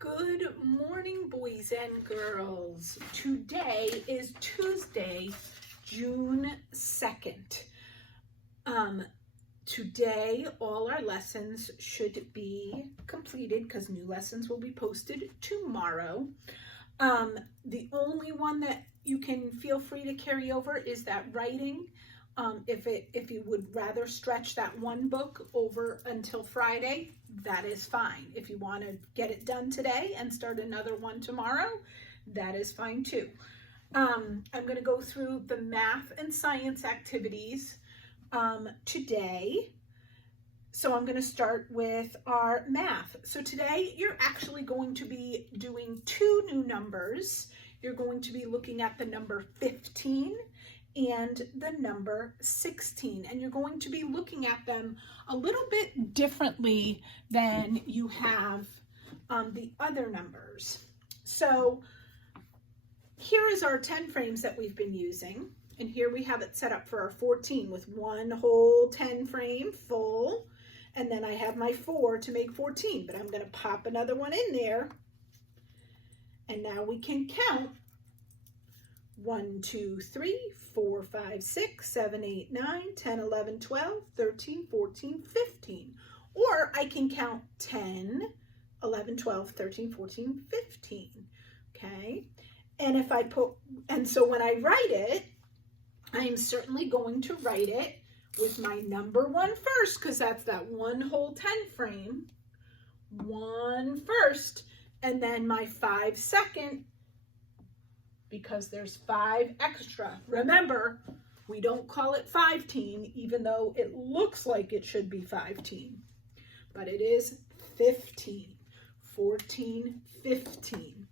Good morning, boys and girls. Today is Tuesday, June 2nd. Today, all our lessons should be completed because new lessons will be posted tomorrow. The only one that you can feel free to carry over is that writing. If you would rather stretch that one book over until Friday, that is fine. If you want to get it done today and start another one tomorrow, that is fine too. I'm going to go through the math and science activities today. So I'm going to start with our math. So today you're actually going to be doing two new numbers. You're going to be looking at the number 15 and the number 16, and you're going to be looking at them a little bit differently than you have the other numbers. So here is our 10 frames that we've been using, and here we have it set up for our 14 with one whole 10 frame full, and then I have my 4 to make 14, but I'm going to pop another one in there, and now we can count 1, 2, 3, 4, 5, 6, 7, 8, 9, 10, 11, 12, 13, 14, 15. Or I can count 10, 11, 12, 13, 14, 15. Okay? And so when I write it, I am certainly going to write it with my number 1 first, because that's that one whole 10 frame. 1 first, and then my 5 second, because there's 5 extra. Remember, we don't call it 5-teen, even though it looks like it should be 5-teen, but it is 15, 14, 15.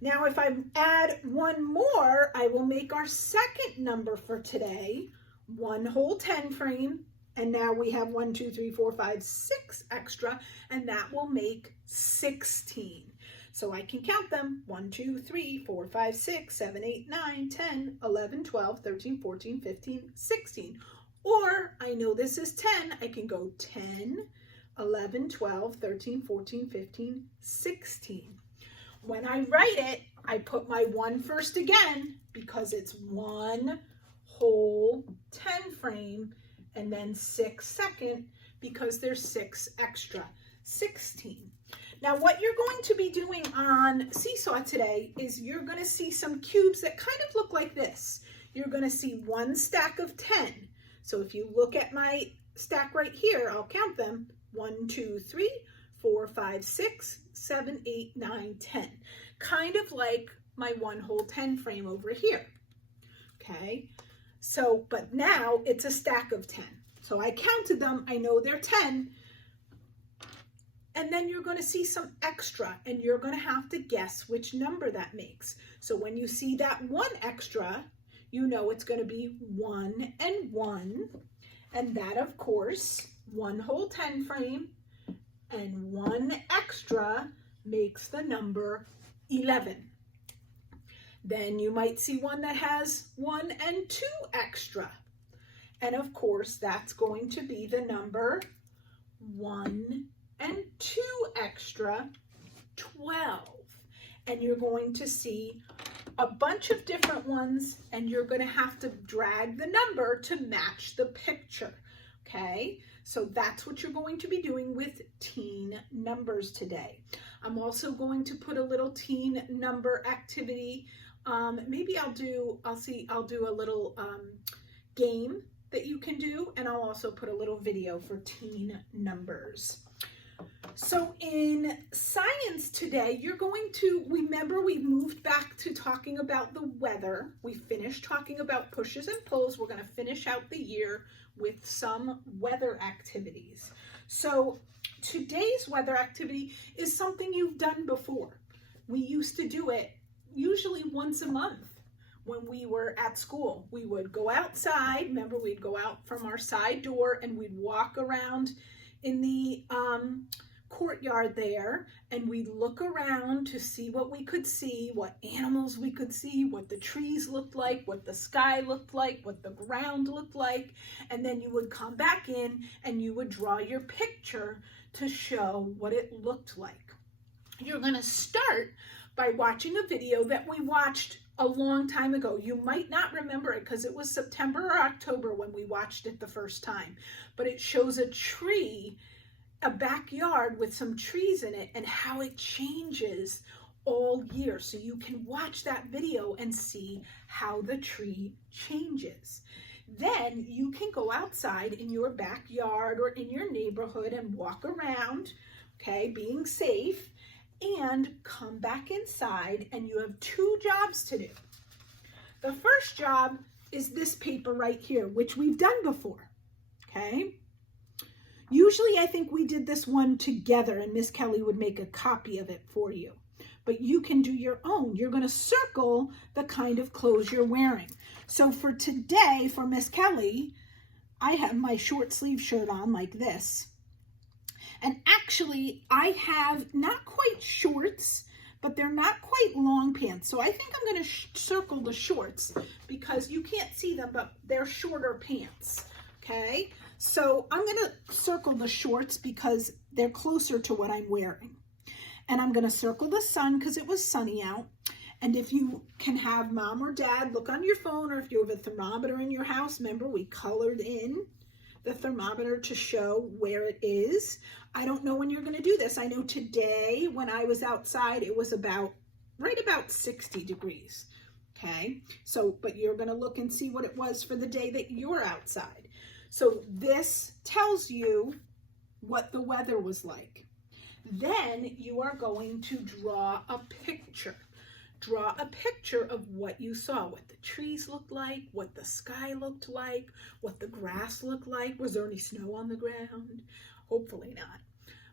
Now, if I add one more, I will make our second number for today, one whole 10 frame, and now we have 1, 2, 3, 4, 5, 6 extra, and that will make 16. So I can count them, 1, 2, 3, 4, 5, 6, 7, 8, 9, 10, 11, 12, 13, 14, 15, 16. Or I know this is 10, I can go 10, 11, 12, 13, 14, 15, 16. When I write it, I put my 1 first again because it's one whole 10 frame, and then 6 second because there's 6 extra, 16. Now, what you're going to be doing on Seesaw today is you're going to see some cubes that kind of look like this. You're going to see one stack of 10. So if you look at my stack right here, I'll count them. 1, 2, 3, 4, 5, 6, 7, 8, 9, 10. Kind of like my one whole 10 frame over here. Okay, so, but now it's a stack of 10. So I counted them, I know they're 10. And then you're going to see some extra, and you're going to have to guess which number that makes. So when you see that 1 extra, you know it's going to be 1 and 1. And that, of course, one whole 10 frame and 1 extra makes the number 11. Then you might see one that has 1 and 2 extra. And of course, that's going to be the number 1 and 2 extra, 12. And you're going to see a bunch of different ones, and you're going to have to drag the number to match the picture. Okay, so that's what you're going to be doing with teen numbers today. I'm also going to put a little teen number activity. Maybe I'll do a little game that you can do, and I'll also put a little video for teen numbers. So in science today, you're going to remember we moved back to talking about the weather. We finished talking about pushes and pulls. We're going to finish out the year with some weather activities. So today's weather activity is something you've done before. We used to do it usually once a month when we were at school. We would go outside. Remember, we'd go out from our side door and we'd walk around in the courtyard there, and we'd look around to see what we could see, what animals we could see, what the trees looked like, what the sky looked like, what the ground looked like, and then you would come back in and you would draw your picture to show what it looked like. You're going to start by watching a video that we watched a long time ago. You might not remember it because it was September or October when we watched it the first time, but it shows a tree, a backyard with some trees in it, and how it changes all year. So you can watch that video and see how the tree changes. Then you can go outside in your backyard or in your neighborhood and walk around, okay, being safe, and come back inside, and you have 2 jobs to do. The first job is this paper right here, which we've done before, okay? Usually I think we did this one together and Miss Kelly would make a copy of it for you, but you can do your own. You're going to circle the kind of clothes you're wearing. So for today, for Miss Kelly, I have my short sleeve shirt on like this. And actually, I have not quite shorts, but they're not quite long pants. So I think I'm going to circle the shorts because you can't see them, but they're shorter pants, okay? So I'm going to circle the shorts because they're closer to what I'm wearing. And I'm going to circle the sun because it was sunny out. And if you can have mom or dad look on your phone, or if you have a thermometer in your house, remember we colored in the thermometer to show where it is. I don't know when you're going to do this. I know today when I was outside, it was right about 60 degrees. Okay. So, but you're going to look and see what it was for the day that you're outside. So this tells you what the weather was like. Then you are going to draw a picture. Draw a picture of what you saw, what the trees looked like, what the sky looked like, what the grass looked like. Was there any snow on the ground? Hopefully not.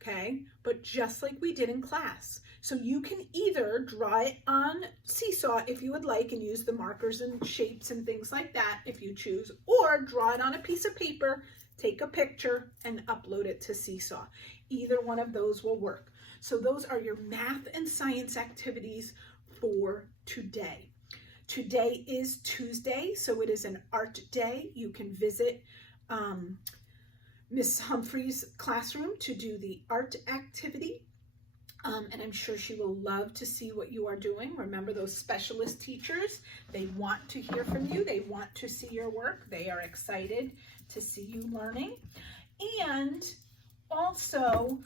Okay, but just like we did in class. So you can either draw it on Seesaw if you would like and use the markers and shapes and things like that if you choose, or draw it on a piece of paper, take a picture and upload it to Seesaw. Either one of those will work. So those are your math and science activities for today. Today is Tuesday, so it is an art day. You can visit Miss Humphrey's classroom to do the art activity. And I'm sure she will love to see what you are doing. Remember, those specialist teachers, they want to hear from you. They want to see your work. They are excited to see you learning. And also,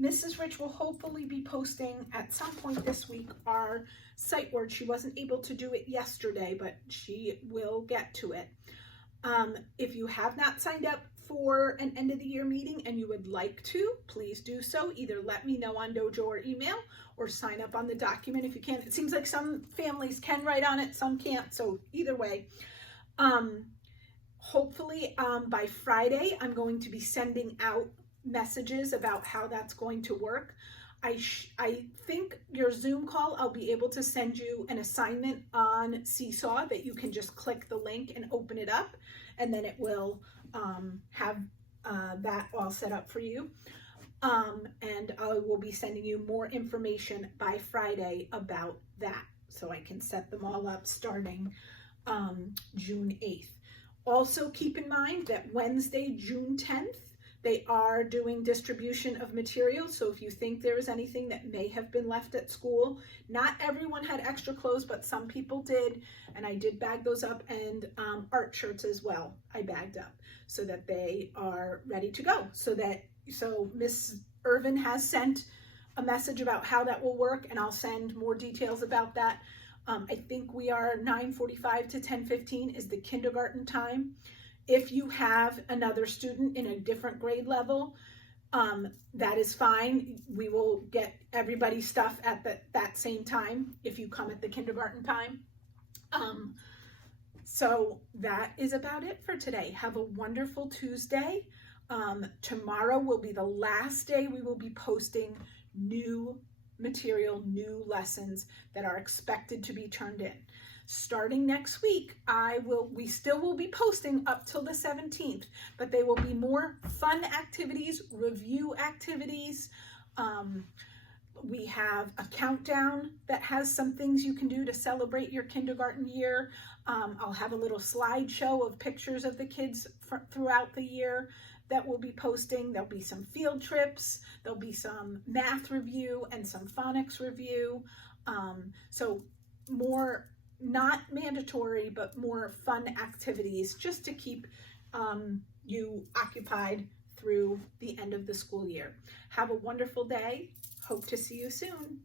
Mrs. Rich will hopefully be posting at some point this week our sight word. She wasn't able to do it yesterday, but she will get to it. If you have not signed up for an end of the year meeting and you would like to, please do so. Either let me know on Dojo or email, or sign up on the document if you can. It seems like some families can write on it, some can't. So either way, hopefully by Friday, I'm going to be sending out messages about how that's going to work. I think your Zoom call, I'll be able to send you an assignment on Seesaw that you can just click the link and open it up, and then it will have that all set up for you. And I will be sending you more information by Friday about that, so I can set them all up starting June 8th. Also keep in mind that Wednesday, June 10th, they are doing distribution of materials. So if you think there is anything that may have been left at school, not everyone had extra clothes, but some people did. And I did bag those up, and art shirts as well, I bagged up so that they are ready to go. So Miss Irvin has sent a message about how that will work, and I'll send more details about that. I think we are 9:45 to 10:15 is the kindergarten time. If you have another student in a different grade level, that is fine. We will get everybody's stuff at that same time if you come at the kindergarten time. So that is about it for today. Have a wonderful Tuesday. Tomorrow will be the last day we will be posting new material, new lessons that are expected to be turned in. Starting next week, we still will be posting up till the 17th, but they will be more fun activities, review activities. We have a countdown that has some things you can do to celebrate your kindergarten year. I'll have a little slideshow of pictures of the kids throughout the year. that we'll be posting. There'll be some field trips, there'll be some math review and some phonics review. So more, not mandatory, but more fun activities just to keep you occupied through the end of the school year. Have a wonderful day. Hope to see you soon.